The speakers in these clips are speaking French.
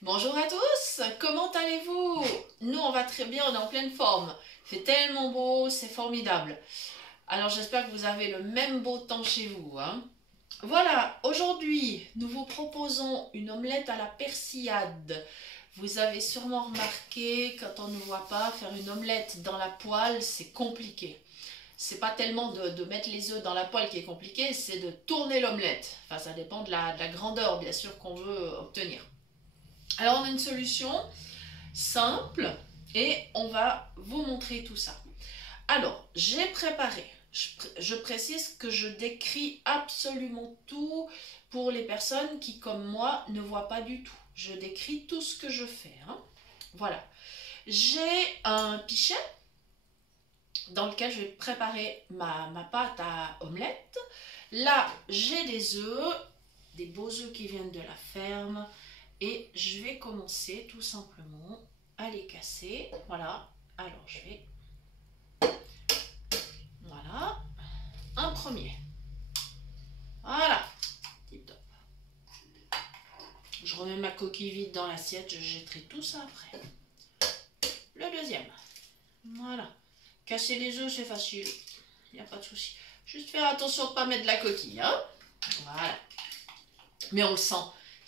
Bonjour à tous, comment allez-vous? Nous on va très bien, on est en pleine forme. Il fait tellement beau, c'est formidable. Alors j'espère que vous avez le même beau temps chez vous, hein. Voilà, aujourd'hui nous vous proposons une omelette à la persillade. Vous avez sûrement remarqué, quand on ne voit pas, faire une omelette dans la poêle, c'est compliqué. C'est pas tellement de mettre les œufs dans la poêle qui est compliqué, c'est de tourner l'omelette. Enfin, ça dépend de la grandeur, bien sûr, qu'on veut obtenir. Alors, on a une solution simple et on va vous montrer tout ça. Alors, j'ai préparé, je précise que je décris absolument tout pour les personnes qui, comme moi, ne voient pas du tout. Je décris tout ce que je fais, hein. Voilà. J'ai un pichet dans lequel je vais préparer ma pâte à omelette. Là, j'ai des œufs, des beaux œufs qui viennent de la ferme. Et je vais commencer tout simplement à les casser. Voilà. Alors, je vais... Voilà. Un premier. Voilà. Tip top. Je remets ma coquille vide dans l'assiette. Je jetterai tout ça après. Le deuxième. Voilà. Casser les œufs, c'est facile. Il n'y a pas de souci. Juste faire attention de ne pas mettre de la coquille, hein. Voilà. Mais on le sent.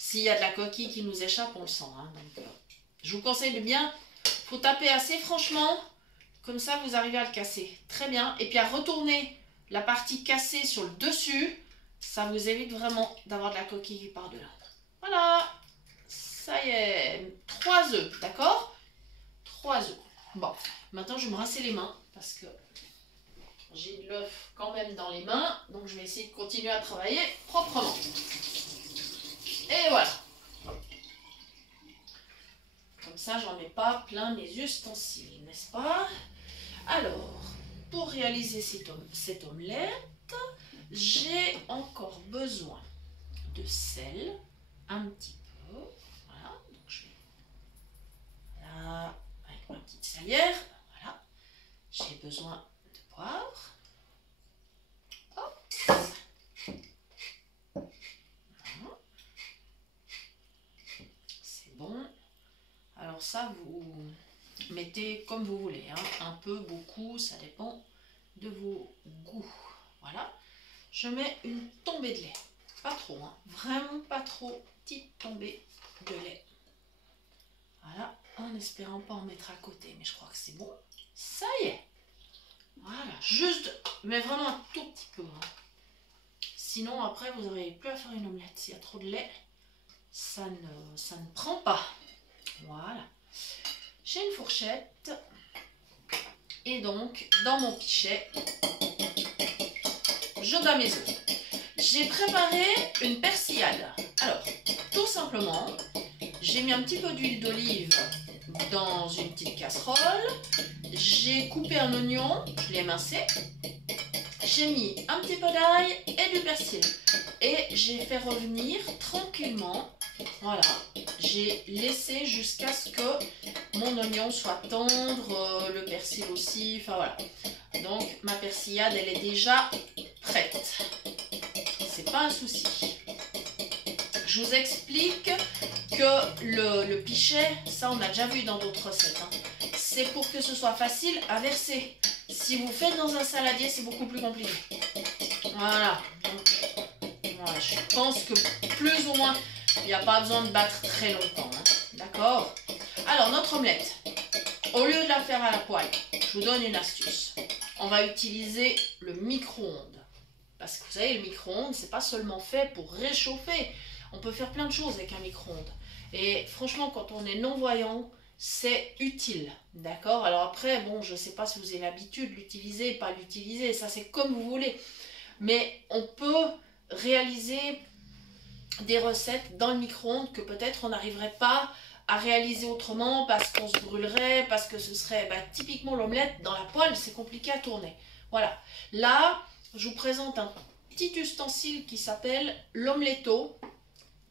S'il y a de la coquille qui nous échappe, on le sent, hein. Donc, je vous conseille de bien... Il faut taper assez franchement. Comme ça, vous arrivez à le casser. Très bien. Et puis à retourner la partie cassée sur le dessus. Ça vous évite vraiment d'avoir de la coquille par-delà. Voilà. Ça y est. 3 œufs, d'accord? 3 œufs. Bon. Maintenant, je vais me rincer les mains parce que j'ai de l'œuf quand même dans les mains. Donc, je vais essayer de continuer à travailler proprement. Et voilà. Comme ça, j'en mets pas plein mes ustensiles, n'est-ce pas? Alors, pour réaliser cette omelette, j'ai encore besoin de sel, un petit peu. Voilà, donc je vais là, avec ma petite salière. Voilà, j'ai besoin de poivre. Hop. Voilà. C'est bon. Alors ça, vous mettez comme vous voulez, hein. Un peu, beaucoup, ça dépend de vos goûts. Voilà. Je mets une tombée de lait. Pas trop, hein. Vraiment pas trop. Petite tombée de lait. Voilà. En espérant pas en mettre à côté, mais je crois que c'est bon. Ça y est. Voilà. Juste, mais vraiment un tout petit peu, hein. Sinon, après, vous n'aurez plus à faire une omelette. S'il y a trop de lait, ça ne prend pas. Voilà. J'ai une fourchette. Et donc, dans mon pichet, je bats mes œufs. J'ai préparé une persillade. Alors, tout simplement, j'ai mis un petit peu d'huile d'olive dans une petite casserole. J'ai coupé un oignon, je l'ai émincé. J'ai mis un petit peu d'ail et du persil. Et j'ai fait revenir tranquillement. Voilà, j'ai laissé jusqu'à ce que mon oignon soit tendre, le persil aussi, enfin voilà. Donc ma persillade, elle est déjà prête. C'est pas un souci. Je vous explique que le pichet, ça on a déjà vu dans d'autres recettes, hein. C'est pour que ce soit facile à verser. Si vous faites dans un saladier, c'est beaucoup plus compliqué. Voilà. Donc, voilà. Je pense que plus ou moins, il n'y a pas besoin de battre très longtemps, hein. D'accord? Alors, notre omelette, au lieu de la faire à la poêle, je vous donne une astuce. On va utiliser le micro-ondes. Parce que vous savez, le micro-ondes, c'est pas seulement fait pour réchauffer. On peut faire plein de choses avec un micro-ondes. Et franchement, quand on est non-voyant, c'est utile. D'accord? Alors après, bon, je ne sais pas si vous avez l'habitude de l'utiliser, pas l'utiliser. Ça, c'est comme vous voulez. Mais on peut réaliser des recettes dans le micro-ondes que peut-être on n'arriverait pas à réaliser autrement parce qu'on se brûlerait, parce que ce serait typiquement l'omelette dans la poêle, c'est compliqué à tourner. Voilà. Là, je vous présente un petit ustensile qui s'appelle l'omeletto.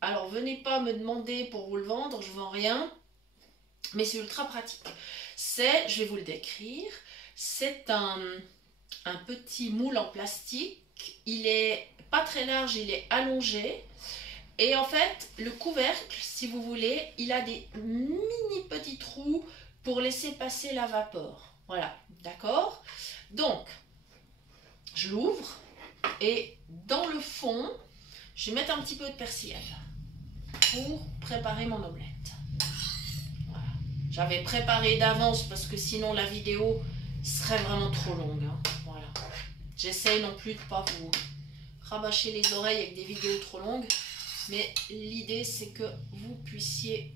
Alors, venez pas me demander pour vous le vendre, je ne vends rien, mais c'est ultra pratique. Je vais vous le décrire, c'est un petit moule en plastique. Il est pas très large, il est allongé. Et en fait, le couvercle, si vous voulez, il a des mini petits trous pour laisser passer la vapeur. Voilà, d'accord? Donc, je l'ouvre et dans le fond, je vais mettre un petit peu de persil pour préparer mon omelette. Voilà. J'avais préparé d'avance parce que sinon la vidéo serait vraiment trop longue. Hein. Voilà. J'essaye non plus de ne pas vous rabâcher les oreilles avec des vidéos trop longues. Mais l'idée, c'est que vous puissiez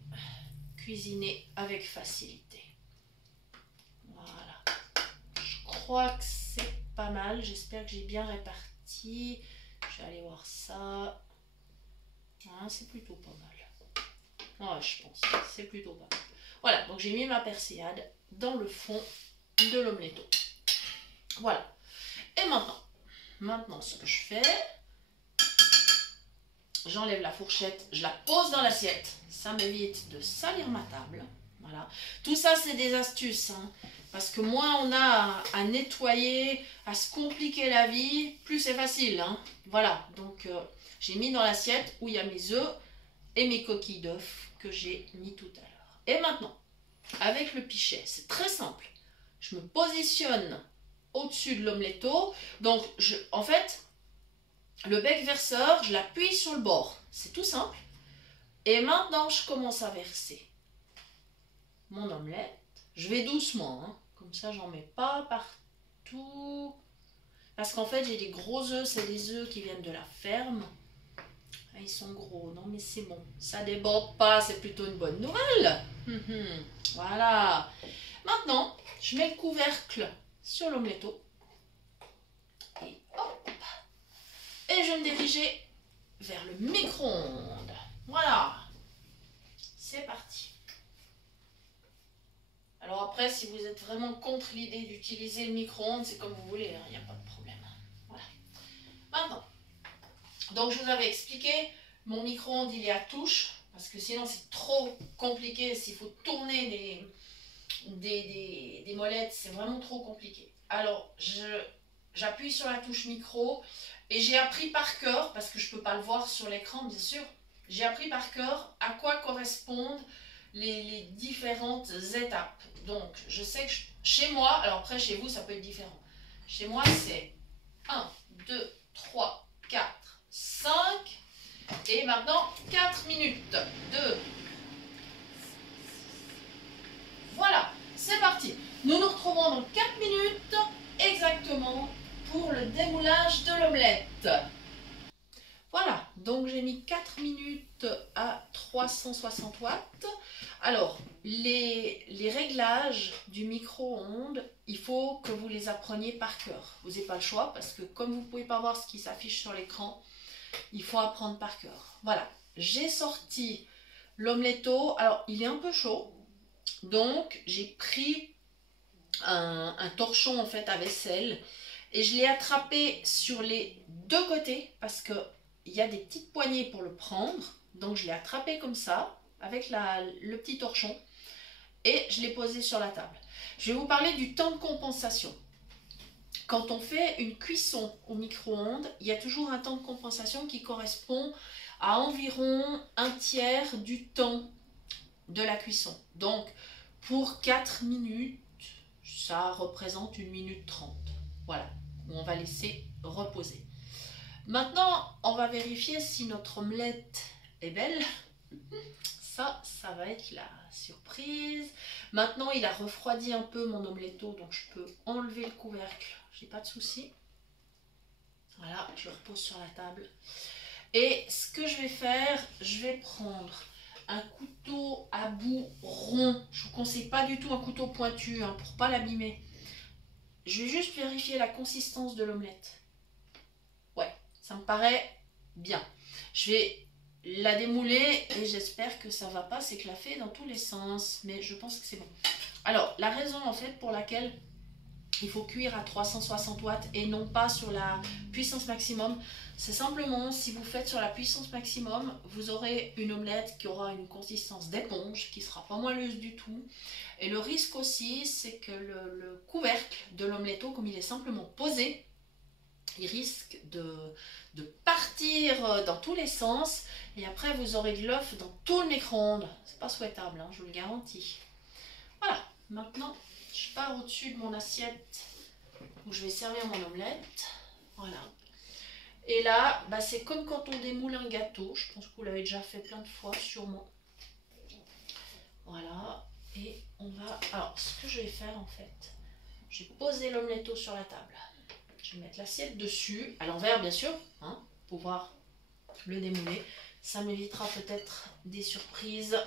cuisiner avec facilité. Voilà. Je crois que c'est pas mal. J'espère que j'ai bien réparti. Je vais aller voir ça. Ah, c'est plutôt pas mal. Ouais, je pense. C'est plutôt pas mal. Voilà, donc j'ai mis ma persillade dans le fond de l'omeletto. Voilà. Et maintenant, ce que je fais, j'enlève la fourchette, je la pose dans l'assiette. Ça m'évite de salir ma table. Voilà. Tout ça, c'est des astuces. Hein, parce que moins on a à nettoyer, à se compliquer la vie, plus c'est facile. Hein. Voilà. Donc, j'ai mis dans l'assiette où il y a mes œufs et mes coquilles d'œufs que j'ai mis tout à l'heure. Et maintenant, avec le pichet, c'est très simple. Je me positionne au-dessus de l'omeletto. Donc, en fait, le bec verseur, je l'appuie sur le bord. C'est tout simple. Et maintenant, je commence à verser mon omelette. Je vais doucement, hein. Comme ça, j'en mets pas partout. Parce qu'en fait, j'ai des gros œufs. C'est des œufs qui viennent de la ferme. Ah, ils sont gros. Non, mais c'est bon. Ça déborde pas. C'est plutôt une bonne nouvelle. Voilà. Maintenant, je mets le couvercle sur l'omeletto. Et hop. Et je vais me diriger vers le micro-ondes. Voilà. C'est parti. Alors après, si vous êtes vraiment contre l'idée d'utiliser le micro-ondes, c'est comme vous voulez, il n'y a pas de problème. Voilà. Maintenant, donc je vous avais expliqué, mon micro-ondes, il est à touche, parce que sinon c'est trop compliqué. S'il faut tourner des molettes, c'est vraiment trop compliqué. Alors, j'appuie sur la touche micro et j'ai appris par cœur, parce que je ne peux pas le voir sur l'écran bien sûr, j'ai appris par cœur à quoi correspondent les différentes étapes. Donc, je sais que chez moi, alors après chez vous ça peut être différent. Chez moi c'est 1, 2, 3, 4, 5 et maintenant 4 minutes. 2. Voilà, c'est parti. Nous nous retrouvons dans 4 minutes exactement pour le démoulage de l'omelette. Voilà, donc j'ai mis 4 minutes à 360 watts. Alors, les réglages du micro-ondes, il faut que vous les appreniez par cœur. Vous n'avez pas le choix parce que comme vous ne pouvez pas voir ce qui s'affiche sur l'écran, il faut apprendre par cœur. Voilà, j'ai sorti l'omeletto. Alors, il est un peu chaud, donc j'ai pris un torchon en fait à vaisselle et je l'ai attrapé sur les deux côtés parce que il y a des petites poignées pour le prendre, donc je l'ai attrapé comme ça avec le petit torchon et je l'ai posé sur la table. Je vais vous parler du temps de compensation. Quand on fait une cuisson au micro-ondes, il y a toujours un temps de compensation qui correspond à environ un tiers du temps de la cuisson. Donc pour 4 minutes, ça représente 1 minute 30. Voilà, on va laisser reposer. Maintenant, on va vérifier si notre omelette est belle. Ça va être la surprise. Maintenant, il a refroidi un peu mon omeletto, donc je peux enlever le couvercle. J'ai pas de souci. Voilà, je le repose sur la table. Et ce que je vais faire, je vais prendre un couteau à bout rond. Je ne vous conseille pas du tout un couteau pointu hein, pour ne pas l'abîmer. Je vais juste vérifier la consistance de l'omelette. Ouais, ça me paraît bien. Je vais la démouler et j'espère que ça ne va pas s'éclaffer dans tous les sens. Mais je pense que c'est bon. Alors, la raison en fait pour laquelle il faut cuire à 360 watts et non pas sur la puissance maximum, c'est simplement si vous faites sur la puissance maximum, vous aurez une omelette qui aura une consistance d'éponge, qui ne sera pas moelleuse du tout. Et le risque aussi, c'est que le couvercle de l'omeletto, comme il est simplement posé, il risque de partir dans tous les sens et après vous aurez de l'œuf dans tout le micro-ondes. C'est pas souhaitable, hein, je vous le garantis. Voilà, maintenant je pars au-dessus de mon assiette où je vais servir mon omelette. Voilà. Et là, bah, c'est comme quand on démoule un gâteau. Je pense que vous l'avez déjà fait plein de fois, sûrement. Voilà. Et on va... Alors, ce que je vais faire en fait, je vais poser l'omeletto sur la table. Je vais mettre l'assiette dessus, à l'envers bien sûr, hein, pour pouvoir le démouler. Ça m'évitera peut-être des surprises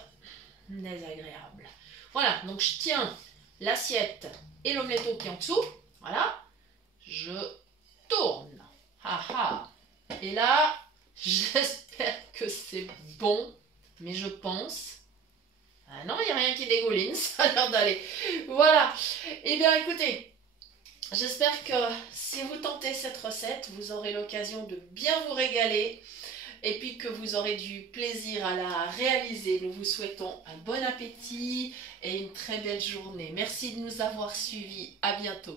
désagréables. Voilà, donc je tiens l'assiette et l'omeletto qui est en dessous. Voilà. Je tourne. Ah ah. Et là, j'espère que c'est bon, mais je pense... Ah non, il n'y a rien qui dégouline, ça a l'air d'aller. Voilà. Eh bien, écoutez, j'espère que si vous tentez cette recette, vous aurez l'occasion de bien vous régaler et puis que vous aurez du plaisir à la réaliser. Nous vous souhaitons un bon appétit et une très belle journée. Merci de nous avoir suivis. À bientôt.